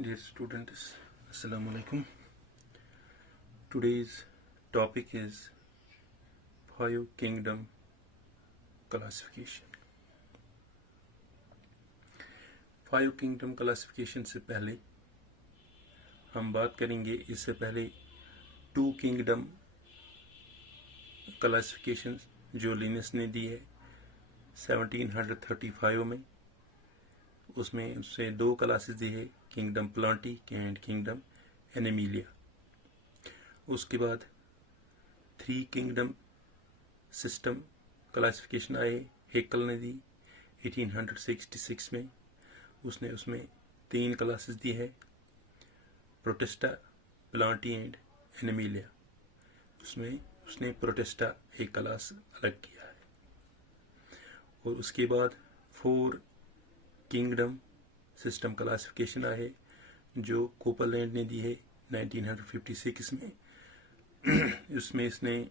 Dear students, Assalamu alaikum. Today's topic is Five Kingdom Classification. Five Kingdom Classification से पहले हम बात करेंगे, इससे पहले टू किंगडम क्लासिफिकेशन जो लिनस ने दी है 1735 में, उसमें उससे दो क्लासेस दी है, kingdom Plantae and kingdom Animalia. उसके बाद थ्री किंगडम सिस्टम क्लासिफिकेशन आए, हेकल ने दी 1866 में। उसने उसमें तीन क्लासेस दी है, प्रोटेस्टा, प्लांटी एंड एनिमिलिया। उसमें उसने प्रोटेस्टा एक क्लास अलग किया है। और उसके बाद फोर किंगडम सिस्टम क्लासिफिकेशन आए जो कोपरलैंड ने दी है 1956 में। उसमें इसने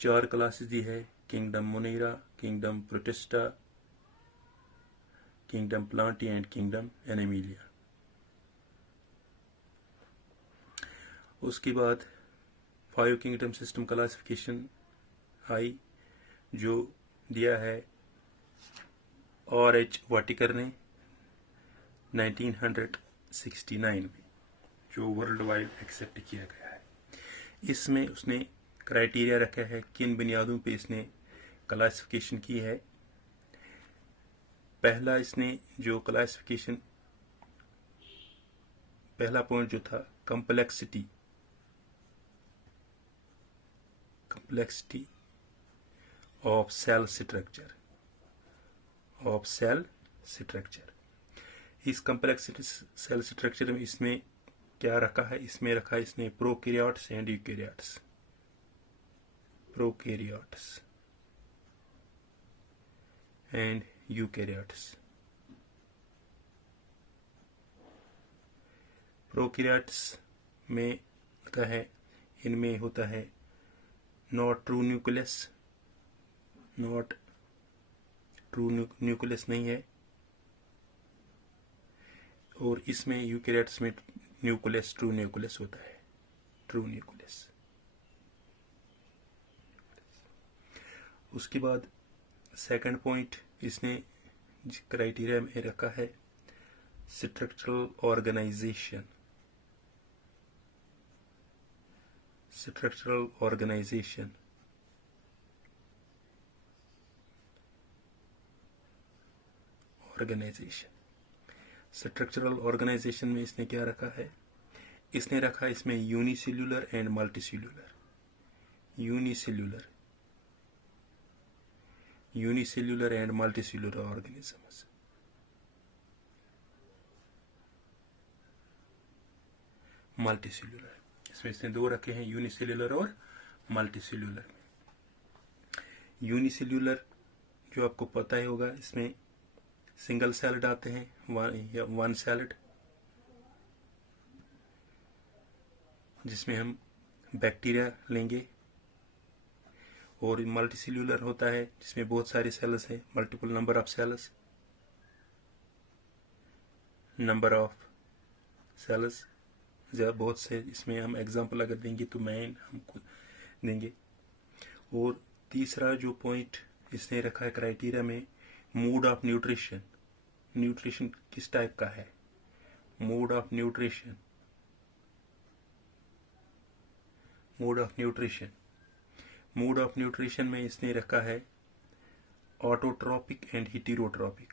चार क्लासेस दी है, kingdom Monera, kingdom Protista, kingdom Plantae and kingdom Animalia. उसके बाद फाइव किंगडम सिस्टम क्लासिफिकेशन आई जो दिया है R.H. वाटिकर ने 1969 में, जो वर्ल्ड वाइड एक्सेप्ट किया गया है। इसमें उसने क्राइटेरिया रखा है, किन बुनियादों पे इसने क्लासिफिकेशन की है। पहला इसने जो क्लासिफिकेशन, पहला पॉइंट जो था कंप्लेक्सिटी ऑफ सेल स्ट्रक्चर। इस कम्प्लेक्सिटी सेल स्ट्रक्चर में इसमें क्या रखा है, इसमें रखा है इसने प्रोकैरियोट्स एंड यूकैरियोट्स। प्रोकैरियोट्स में होता है, इनमें होता है नॉट ट्रू न्यूक्लियस नहीं है। और इसमें यूकैरियोट्स में न्यूक्लियस, ट्रू न्यूक्लियस होता है, ट्रू न्यूक्लियस। उसके बाद सेकंड पॉइंट इसने क्राइटेरिया में रखा है स्ट्रक्चरल ऑर्गेनाइजेशन। स्ट्रक्चरल ऑर्गेनाइजेशन में इसने क्या रखा है, इसने रखा है इसमें unicellular and multicellular. Unicellular and multicellular organisms. Multicellular इसमें इसने दो रखे हैं, यूनिसेल्यूलर और मल्टीसेल्यूलर। यूनिसेल्यूलर जो आपको पता ही होगा, इसमें सिंगल सेल्ड आते हैं, वन सेल्ड, जिसमें हम बैक्टीरिया लेंगे। और मल्टीसेल्यूलर होता है जिसमें बहुत सारे सेल्स हैं, मल्टीपल नंबर ऑफ सेल्स, बहुत से। इसमें हम एग्जांपल अगर देंगे तो मैन हमको देंगे। और तीसरा जो पॉइंट इसने रखा है क्राइटेरिया में, मोड ऑफ न्यूट्रिशन। न्यूट्रिशन किस टाइप का है, मोड ऑफ न्यूट्रिशन में इसने रखा है autotrophic and heterotrophic.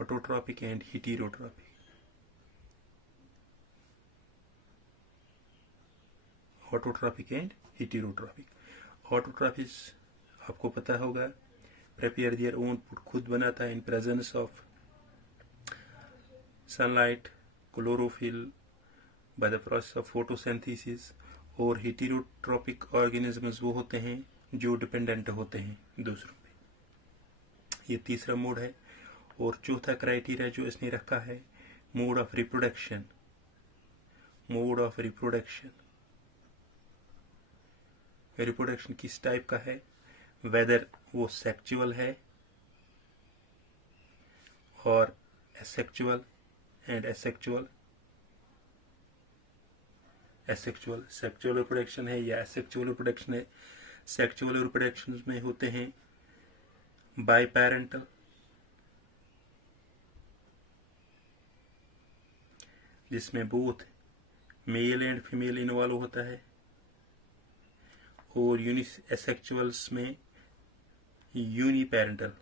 Autotrophic and heterotrophic. Autotrophic आपको पता होगा, प्रिपेयर देयर ओन फूड, खुद बनाता है in presence of sunlight, chlorophyll, by the process of photosynthesis. और हेटेरोट्रॉपिक ऑर्गेनिजम्स वो होते हैं जो डिपेंडेंट होते हैं दूसरों पे। ये तीसरा मोड है। और चौथा क्राइटेरिया जो इसने रखा है, मोड ऑफ रिप्रोडक्शन। रिप्रोडक्शन किस टाइप का है, वेदर वो सेक्चुअल है और asexual and asexual sexual reproduction है या asexual रिप्रोडक्शन है। सेक्सुअल रिप्रोडक्शन में होते हैं बाइपेरेंटल, जिसमें both male and female involve होता है, और एसेक्सुअल्स में यूनिपेरेंटल,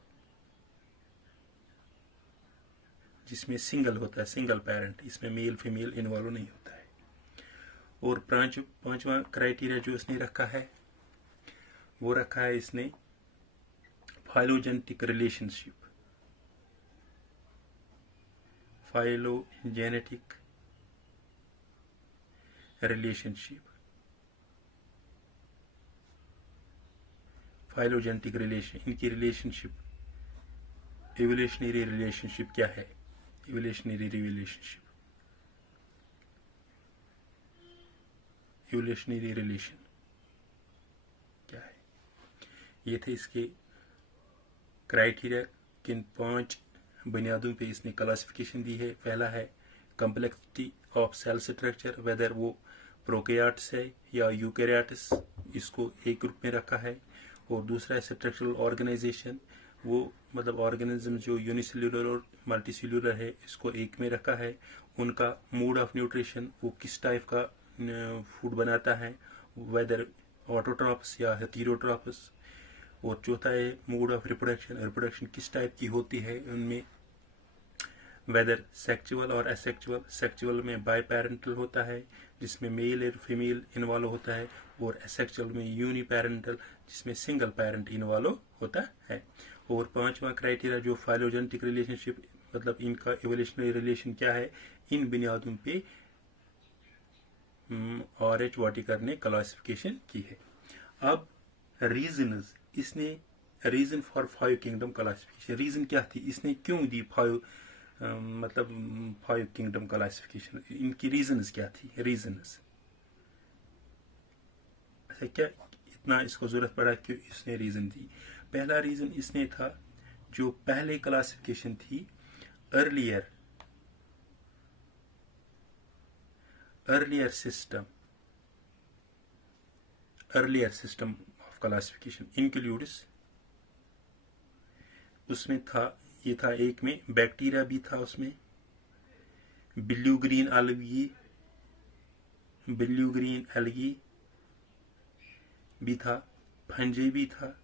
जिसमें सिंगल होता है, सिंगल पेरेंट, इसमें मेल फीमेल इन्वॉल्व नहीं होता है। और पांचवा क्राइटेरिया जो इसने रखा है वो रखा है इसने phylogenetic relationship. Phylogenetic relationship, phylogenetic relation, इनकी रिलेशनशिप, इवोल्यूशनरी रिलेशनशिप क्या है? इवोल्यूशनरी रिलेशनशिप, इवोल्यूशनरी रिलेशन क्या है? ये थे इसके क्राइटेरिया। किन 5 बुनियादों पे इसने क्लासिफिकेशन दी है। पहला है complexity of cell structure, whether वो प्रोकैरियोट्स है या यूकैरियोट्स, इसको एक ग्रुप में रखा है। और दूसरा है स्ट्रक्चरल ऑर्गेनाइजेशन, वो मतलब ऑर्गेनिज्म जो यूनिसेल्युलर और मल्टीसेल्युलर है, इसको एक में रखा है। उनका मोड ऑफ न्यूट्रिशन, वो किस टाइप का फूड बनाता है, वेदर ऑटोट्रॉप्स या हेटेरोट्रॉप्स। और चौथा है मोड ऑफ रिप्रोडक्शन, रिप्रोडक्शन किस टाइप की होती है उनमें, वेदर सेक्सुअल और एसेक्सुअल। सेक्सुअल में बाइपेरेंटल होता है, जिसमें मेल और फीमेल इन्वॉल्व होता है, और एसेक्सुअल में यूनिपेरेंटल, जिसमें सिंगल पेरेंट इन्वॉल्व होता है। और पांचवा क्राइटेरिया जो फाइलोजेनेटिक रिलेशनशिप, मतलब इनका इवोल्यूशनरी रिलेशन क्या है, इन बुनियादों पे RH वाटिकर ने क्लासिफिकेशन की है। अब रीजंस, इसने reason for 5 kingdom classification, reason क्या थी, इसने क्यों दी 5 किंगडम क्लासिफिकेशन, इनकी रीजंस क्या थी? रीजंस अच्छा, क्या इतना इसको जरूरत पड़ा कि इसने रीजन दी? पहला रीजन इसने था, जो पहले क्लासिफिकेशन थी, earlier system of classification includes, उसमें था, ये था एक में बैक्टीरिया भी था, उसमें ब्लू ग्रीन एल्गी भी था, फंजी भी था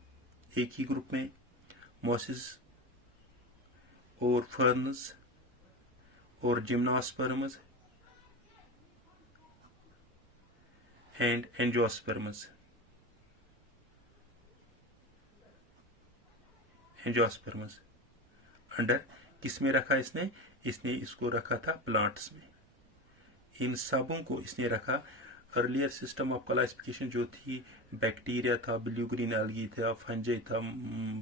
एक ही ग्रुप में, मोसिस और फर्न्स और जिम्नोस्पर्म्स एंड एंजियोस्पर्म्स अंडर किस में रखा इसने इसको रखा था प्लांट्स में। इन सबों को इसने रखा। अर्लियर सिस्टम ऑफ क्लासिफिकेशन जो थी, बैक्टीरिया था, ब्लू ग्रीन एल्गी था, फंजी था,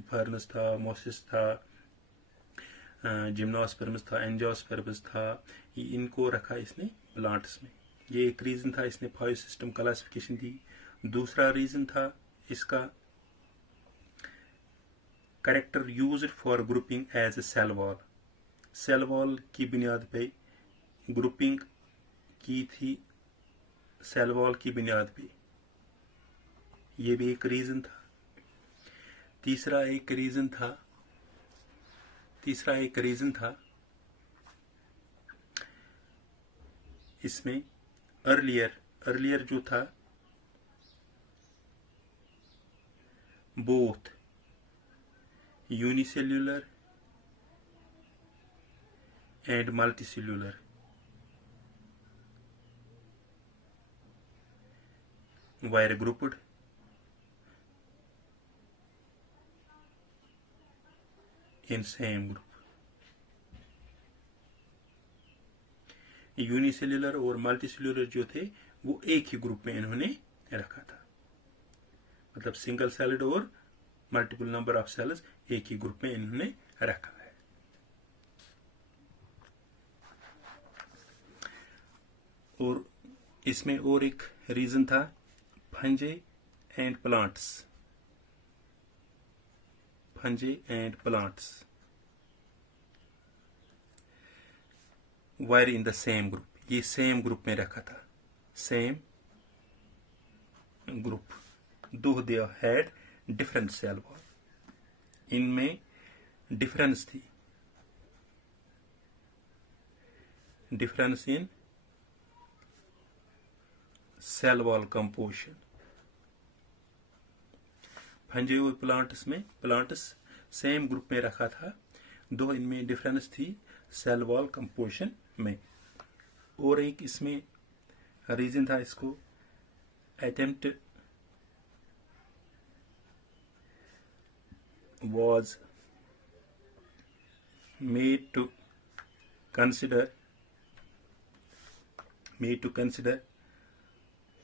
फर्न्स था, मोसिस था, जिम्नोस्पर्म्स था, एंजियोस्पर्म्स था, इनको रखा इसने प्लांट्स में। ये एक रीजन था, इसने 5 सिस्टम क्लासिफिकेशन दी। दूसरा रीजन था इसका character used for grouping as a cell wall, cell wall की बुनियाद पे ग्रुपिंग की थी, सेल वॉल की बुनियाद पे, ये भी एक रीजन था। तीसरा एक रीजन था इसमें अर्लियर जो था, both unicellular and multicellular, were grouped in same group। Unicellular और मल्टीसेल्युलर जो थे वो एक ही ग्रुप में इन्होंने रखा था, मतलब सिंगल सेल्ड और मल्टीपल नंबर ऑफ सेल्स एक ही ग्रुप में इन्होंने रखा है। और इसमें और एक रीजन था, fungi and plants, were in the same group, ये सेम ग्रुप में रखा था, same group, though they had different cell wall, इनमें डिफरेंस थी, difference in cell wall composition. Fungi हुए प्लांट्स सेम ग्रुप में रखा था, दो इनमें डिफरेंस थी सेल वॉल कंपोजिशन में। और एक इसमें रीजन था, इसको attempt was made to consider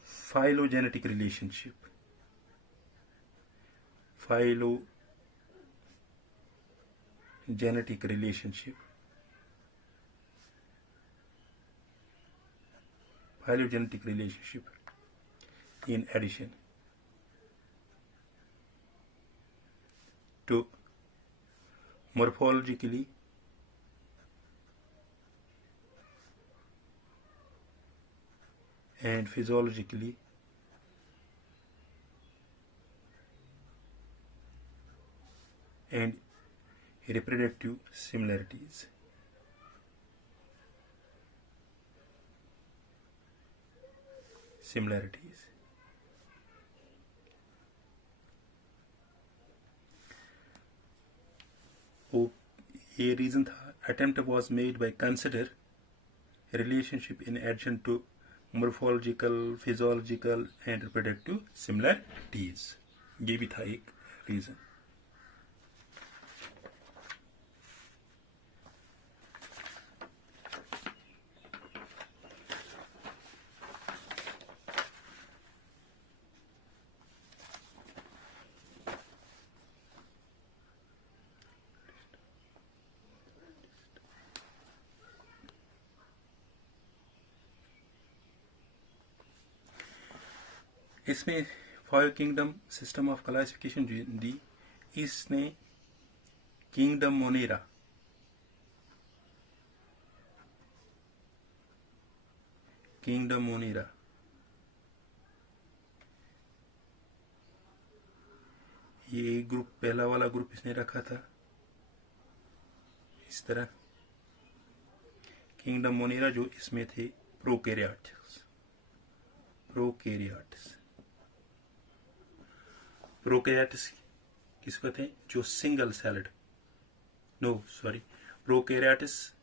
phylogenetic relationship, in addition to morphologically and physiologically and reproductive similarities. वो ये रीजन था, attempt was made by consider relationship in addition to morphological, physiological and reproductive similarities, ये भी था एक reason. इसमें 5 kingdom system of classification दी, इसने किंगडम मोनेरा, ये ग्रुप, पहला वाला ग्रुप इसने रखा था इस तरह, किंगडम मोनेरा, जो इसमें थे प्रोकैरियोट्स। प्रोकैरियोट्स किसको थे? जो सिंगल सेल्ड, प्रोकैरियोट्स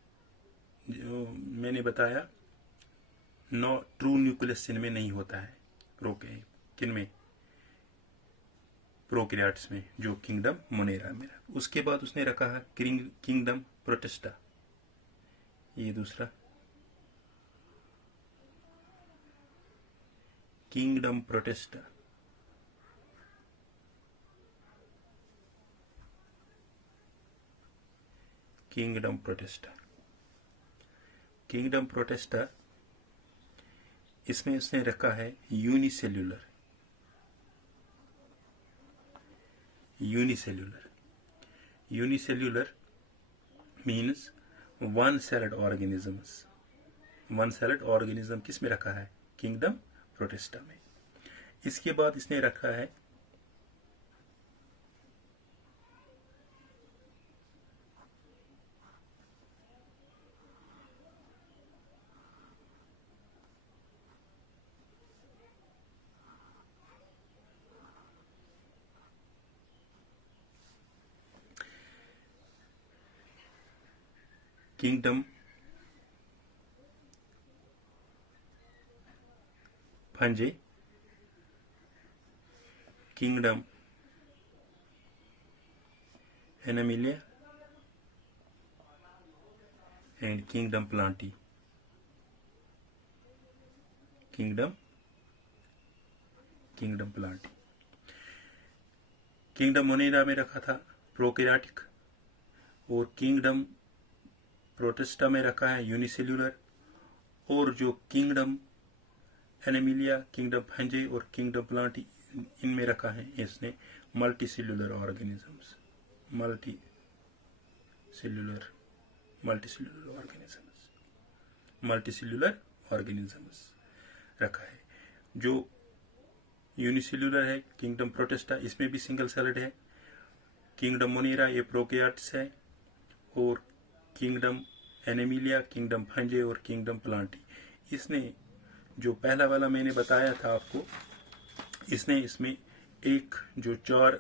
जो मैंने बताया, नो ट्रू न्यूक्लियस इनमें नहीं होता है, किनमें? प्रोकैरियोट्स में, जो किंगडम मोनेरा में। उसके बाद उसने रखा है किंगडम प्रोटिस्टा, ये दूसरा किंगडम प्रोटिस्टा। किंगडम प्रोटिस्टा, इसमें उसने रखा है unicellular means one celled organism किस में रखा है? किंगडम प्रोटिस्टा में। इसके बाद इसने रखा है kingdom Fungi, kingdom Animalia and kingdom Plantae. Kingdom Monera में रखा था प्रोकैरियोटिक, और किंगडम प्रोटिस्टा में रखा है यूनिसेल्यूलर, और जो किंगडम एनामिलिया, किंगडम फंजे और किंगडम प्लांटी, इनमें रखा है इसने मल्टीसेल्यूलर ऑर्गेनिजम्स। मल्टीसेल्यूलर ऑर्गेनिजम्स रखा है। जो यूनिसेल्यूलर है किंगडम प्रोटिस्टा, इसमें भी सिंगल सेलेड है। किंगडम मोनेरा ये प्रोकैरियोट्स है। और किंगडम एनिमिलिया, किंगडम फंजे और किंगडम प्लांटी, इसने जो पहला वाला मैंने बताया था आपको, इसने इसमें एक जो 4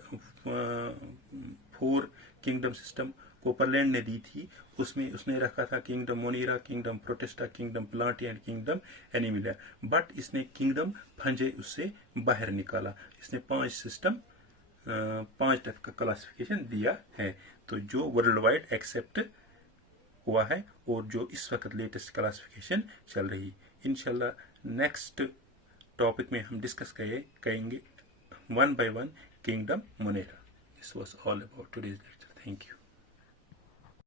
किंगडम सिस्टम कोपरलैंड ने दी थी, उसमें उसने रखा था kingdom Monera, kingdom protista, kingdom Plantae and kingdom Animalia. But इसने किंगडम फंजे उससे बाहर निकाला। इसने 5 सिस्टम 5 टाइप का क्लासिफिकेशन दिया है। तो जो वर्ल्ड वाइड एक्सेप्ट हुआ है और जो इस वक्त लेटेस्ट क्लासिफिकेशन चल रही। इंशाल्लाह नेक्स्ट टॉपिक में हम डिस्कस करेंगे 1 by 1 kingdom Monera. This was all about today's lecture. Thank you.